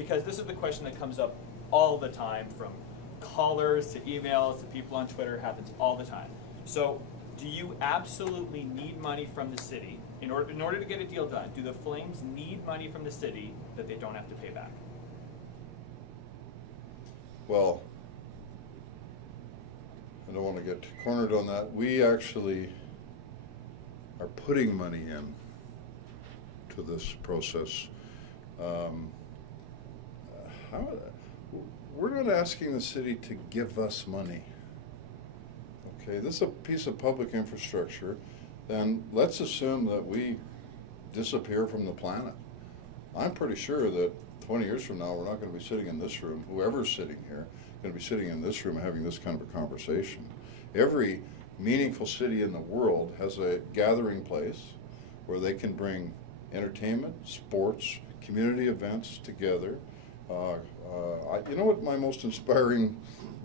because this is the question that comes up all the time from callers to emails to people on Twitter. It happens all the time. So do you absolutely need money from the city in order to get a deal done? Do the Flames need money from the city that they don't have to pay back? Well, I don't want to get cornered on that. We actually are putting money in to this process. We're not asking the city to give us money. Okay, this is a piece of public infrastructure, then let's assume that we disappear from the planet. I'm pretty sure that 20 years from now, we're not going to be sitting in this room, whoever's sitting here, going to be sitting in this room and having this kind of a conversation. Every meaningful city in the world has a gathering place where they can bring entertainment, sports, community events together. You know what my most inspiring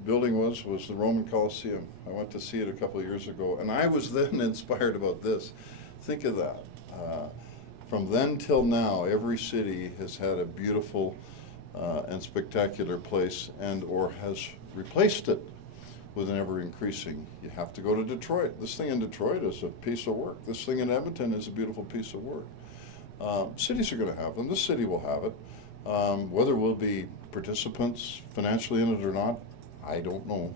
building was the Roman Colosseum. I went to see it a couple of years ago, and I was then inspired about this. Think of that. From then till now, every city has had a beautiful and spectacular place and or has replaced it with an ever-increasing. You have to go to Detroit. This thing in Detroit is a piece of work. This thing in Edmonton is a beautiful piece of work. Cities are going to have them. This city will have it. Whether we'll be participants financially in it or not, I don't know,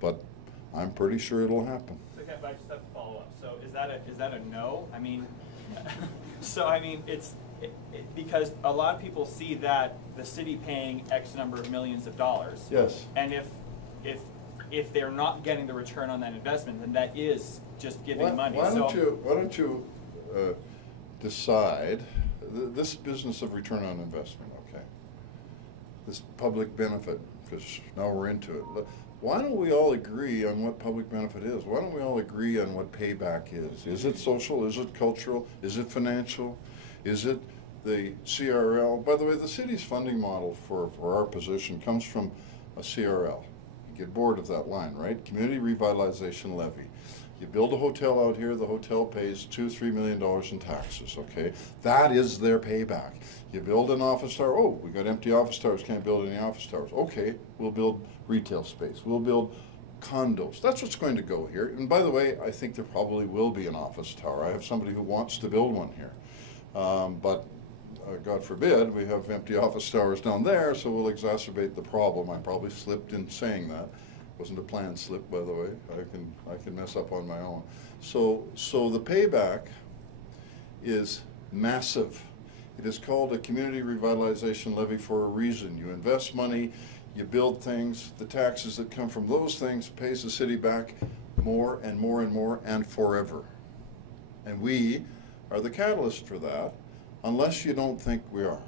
but I'm pretty sure it'll happen. Okay, but I just have to follow up. So is that a no? I mean, so I mean it's because a lot of people see that the city paying X number of millions of dollars. Yes. And if they're not getting the return on that investment, then that is just giving money. Why don't you decide this business of return on investment? Okay. This public benefit, because now we're into it. Why don't we all agree on what public benefit is? Why don't we all agree on what payback is? Is it social? Is it cultural? Is it financial? Is it the CRL? By the way, the city's funding model for our position comes from a CRL. You get bored of that line, right? Community Revitalization Levy. You build a hotel out here, the hotel pays $2–3 million in taxes, okay? That is their payback. You build an office tower, oh, we got empty office towers, can't build any office towers. Okay, we'll build retail space, we'll build condos. That's what's going to go here. And by the way, I think there probably will be an office tower. I have somebody who wants to build one here. But God forbid, we have empty office towers down there, so we'll exacerbate the problem. I probably slipped in saying that. Wasn't a planned slip, by the way. I can mess up on my own. So the payback is massive. It is called a community revitalization levy for a reason. You invest money, you build things, the taxes that come from those things pays the city back more and more and more and forever. And we are the catalyst for that, unless you don't think we are.